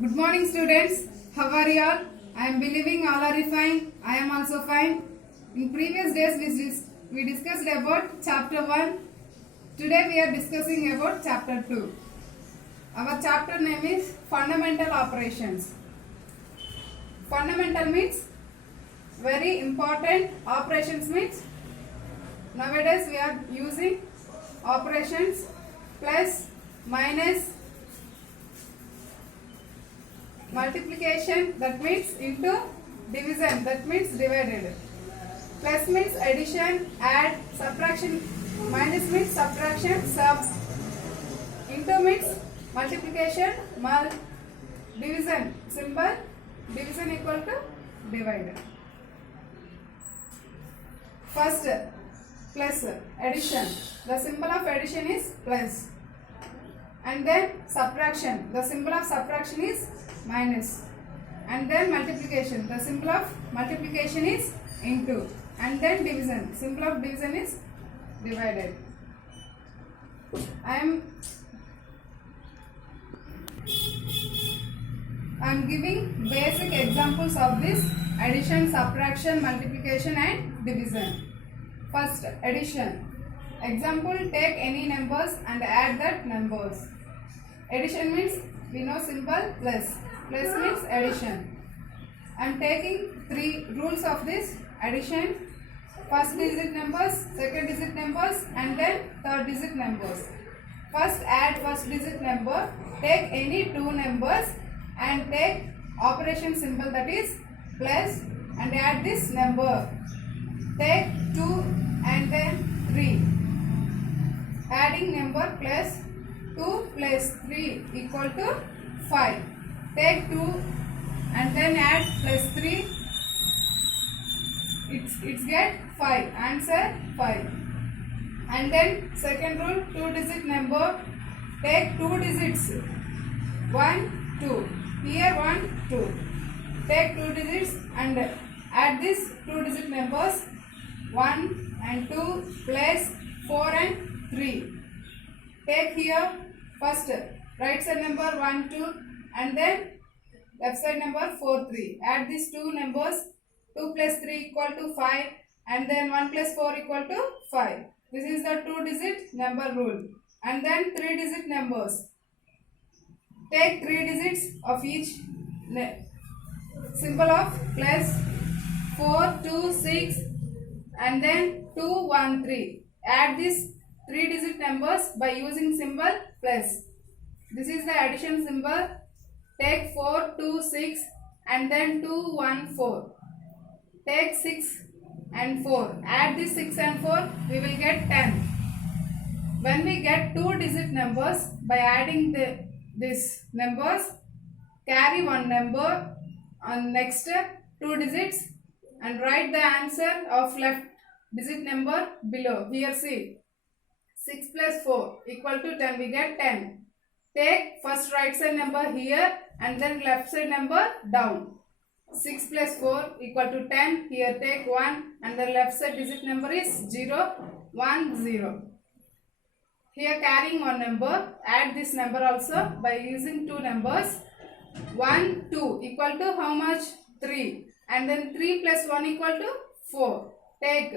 Good morning, students. How are you all? I am believing all are fine. I am also fine. In previous days, we discussed about chapter 1. Today we are discussing about chapter 2. Our chapter name is Fundamental Operations. Fundamental means very important. Operations means nowadays we are using operations plus, minus, multiplication, that means into, division, that means divided. Plus means addition, add, subtraction, minus means subtraction, sub, into means multiplication, division, symbol, division equal to divided. First, plus, addition, the symbol of addition is plus. And then subtraction, the symbol of subtraction is minus. And then multiplication, the symbol of multiplication is into. And then division, symbol of division is divided. I am giving basic examples of this addition, subtraction, multiplication and division. First, addition. Example, take any numbers and add that numbers. Addition means we know symbol plus. Plus means addition. I am taking three rules of this addition. First digit numbers, second digit numbers and then third digit numbers. First add first digit number. Take any two numbers and take operation symbol, that is plus, and add this number. Take 2 and then 3. Adding number plus 2 plus 3 equal to 5. Take 2 and then add plus 3. It's get 5. Answer 5. And then second rule, 2-digit number. Take 2 digits. 1, 2. Here 1, 2. Take 2 digits and add these 2-digit numbers. 1 and 2 plus 4 and 3. Take here first right side number 1, 2 and then left side number 4, 3. Add these two numbers. 2 plus 3 equal to 5 and then 1 plus 4 equal to 5. This is the 2-digit number rule. And then 3-digit numbers. Take 3 digits of each symbol of plus 4, 2, 6 and then 2, 1, 3. Add these 3-digit numbers by using symbol plus. This is the addition symbol. Take 4, 2, 6 and then 2, 1, 4. Take 6 and 4. Add this 6 and 4, we will get 10. When we get 2-digit numbers, by adding these numbers, carry one number on next 2 digits and write the answer of left digit number below. Here see, 6 plus 4 equal to 10, we get 10. Take first right side number here and then left side number down. 6 plus 4 equal to 10. Here take 1 and the left side digit number is 0, 1, 0. Here carrying one number, add this number also by using two numbers. 1, 2 equal to how much? 3. And then 3 plus 1 equal to 4. Take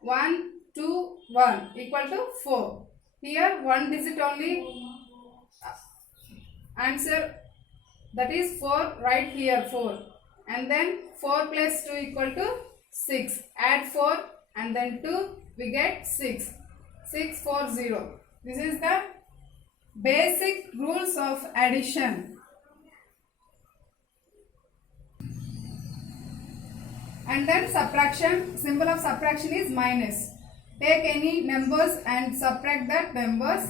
1, 2, 1 equal to 4. Here one digit only. Answer, that is 4, right here 4. And then 4 plus 2 equal to 6. Add 4 and then 2, we get 6. 6, 4, 0. This is the basic rules of addition. And then subtraction, symbol of subtraction is minus. Take any numbers and subtract that numbers.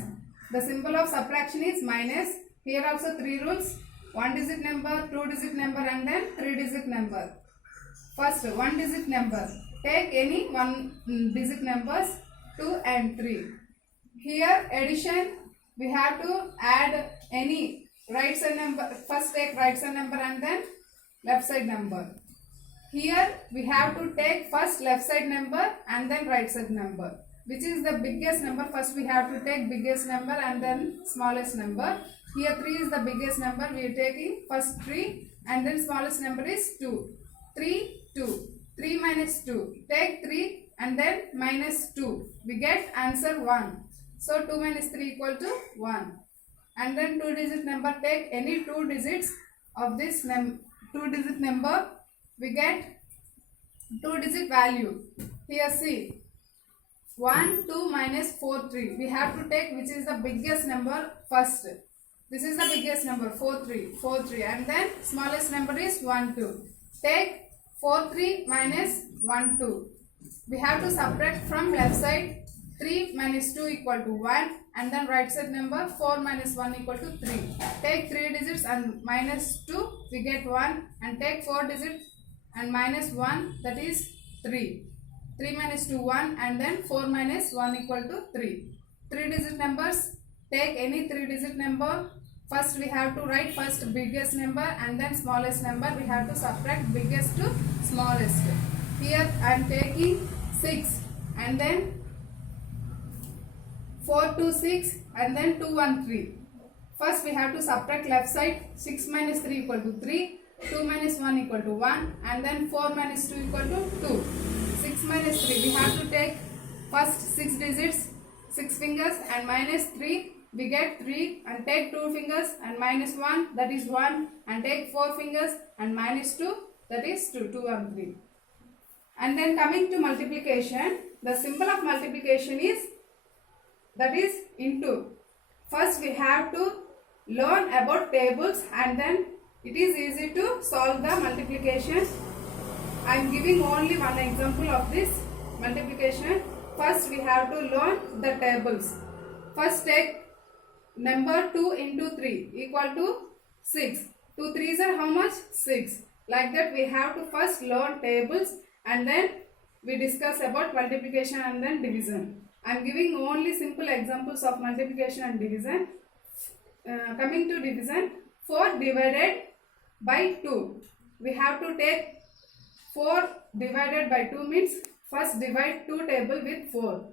The symbol of subtraction is minus. Here also 3 rules. 1-digit number, 2-digit number and then 3-digit number. First 1-digit number. Take any 1-digit numbers 2 and 3. Here addition, we have to add any right side number. First take right side number and then left side number. Here we have to take first left side number and then right side number. which is the biggest number. First we have to take biggest number and then smallest number. Here 3 is the biggest number. We are taking first 3 and then smallest number is 2. 3, 2. 3 minus 2. Take 3 and then minus 2. We get answer 1. So 2 minus 3 equal to 1. And then 2-digit number, take any 2 digits of this 2-digit number. We get 2-digit value. Here see. 1, 2 minus 4, 3. We have to take which is the biggest number first. This is the biggest number 4, 3. 4, 3. And then smallest number is 1, 2. Take 4, 3 minus 1, 2. We have to subtract from left side. 3 minus 2 equal to 1. And then right side number 4 minus 1 equal to 3. Take 3 digits and minus 2. We get 1. And take 4 digits and minus 1, that is 3. 3 minus 2, 1, and then 4 minus 1 equal to 3. 3-digit numbers, take any 3-digit number. First we have to write first biggest number and then smallest number. We have to subtract biggest to smallest. Here I am taking 6 and then 4, 2, 6 and then 2, 1, 3. First we have to subtract left side. 6 minus 3 equal to 3. 2 minus 1 equal to 1 and then 4 minus 2 equal to 2. 6 minus 3, we have to take first 6 digits, 6 fingers and minus 3, we get 3 and take 2 fingers and minus 1, that is 1, and take 4 fingers and minus 2, that is 2, 2 and 3. And then coming to multiplication, the symbol of multiplication is, that is into. First we have to learn about tables and then it is easy to solve the multiplication. I am giving only one example of this multiplication. First we have to learn the tables. First take number 2 into 3 equal to 6. 2 3s are how much? 6. Like that we have to first learn tables and then we discuss about multiplication and then division. I am giving only simple examples of multiplication and division. Coming to division, 4 divided by 2. We have to take 4 divided by 2 means first divide 2 table with 4.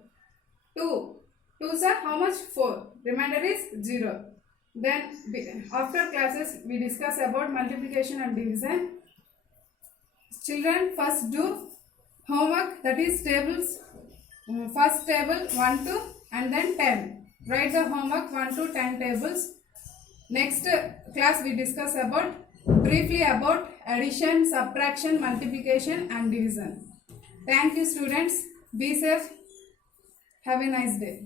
2. 2s are how much? 4. Remainder is 0. Then after classes we discuss about multiplication and division. Children first do homework, that is tables. First table 1 to and then 10. Write the homework 1 to 10 tables. Next class we discuss about briefly about addition, subtraction, multiplication and division. Thank you students. Be safe. Have a nice day.